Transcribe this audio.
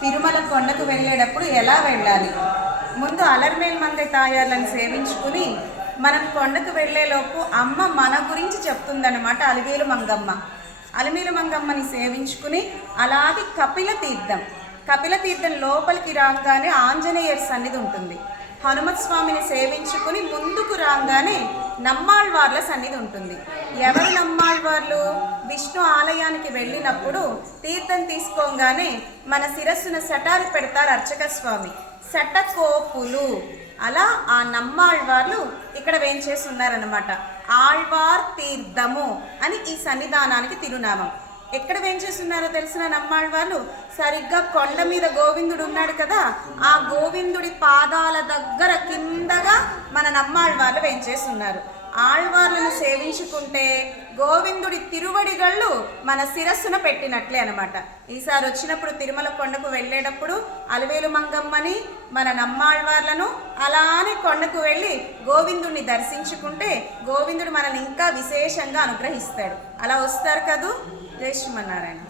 తిరుమల కొండకు వెళ్ళేటప్పుడు ఎలా వెళ్ళాలి? ముందు అలర్మేల్ మందే తాయార్లను సేవించుకుని మనం కొండకు వెళ్ళేలోపు అమ్మ మన గురించి చెప్తుందన్నమాట. అలివేలు మంగమ్మ, అలివేలు మంగమ్మని సేవించుకుని అలాగే కపిల తీర్థం లోపలికి రాగానే ఆంజనేయర్ సన్నిధి ఉంటుంది. హనుమత్ స్వామిని సేవించుకుని ముందుకు రాగానే నమ్మాళ్వార్ల సన్నిధి ఉంటుంది. ఎవరు నమ్మాళ్వార్లు? విష్ణు ఆలయానికి వెళ్ళినప్పుడు తీర్థం తీసుకోగానే మన శిరస్సున శటాలు పెడతారు అర్చక స్వామి, శటకోపులు. అలా ఆ నమ్మాళ్వార్లు ఇక్కడ వేంచేస్తున్నారన్నమాట. ఆళ్వార్ తీర్థము అని ఈ సన్నిధానానికి తిరునామం. ఎక్కడ వేంచేస్తున్నారో తెలిసిన నమ్మాళ్వార్లు సరిగ్గా కొండ మీద గోవిందుడు ఉన్నాడు కదా, ఆ గోవిందుడి పాదాల దగ్గర కిందగా మన నమ్మాళ్వార్లు వేంచేస్తున్నారు. ఆళ్వార్లను సేవించుకుంటే గోవిందుడి తిరువడిగళ్ళు మన శిరస్సున పెట్టినట్లే అనమాట. ఈసారి వచ్చినప్పుడు తిరుమల కొండకు వెళ్ళేటప్పుడు అలివేలు మంగమ్మని, మన నమ్మాళ్వార్లను అలానే కొండకు వెళ్ళి గోవిందుడిని దర్శించుకుంటే గోవిందుడు మనల్ని ఇంకా విశేషంగా అనుగ్రహిస్తాడు. అలా వస్తారు కదూ. జై శ్రీమన్నారాయణ.